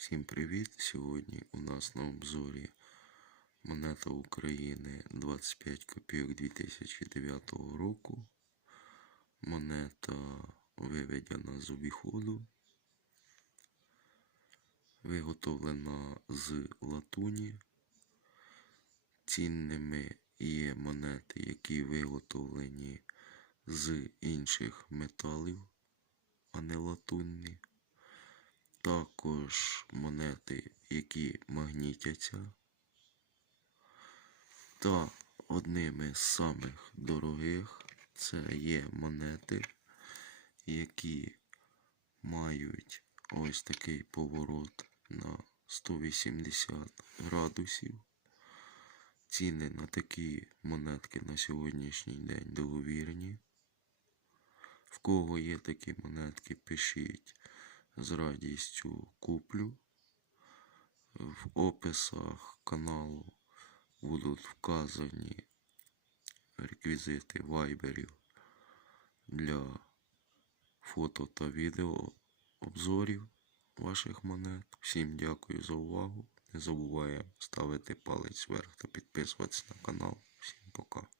Всім привіт! Сьогодні у нас на обзорі монета України 25 копійок 2009 року. Монета виведена з обіходу, виготовлена з латуні. Цінними є монети, які виготовлені з інших металів, а не латунні. Також монети, які магнітяться. Та одними з самих дорогих це є монети, які мають ось такий поворот на 180 градусів. Ціни на такі монетки на сьогоднішній день договірні. В кого є такі монетки, пишіть з радістю куплю. В описах каналу будуть вказані реквізити вайберів для фото та відео обзорів ваших монет. Всім дякую за увагу. Не забуваємо ставити палець вверх та підписуватися на канал. Всім пока.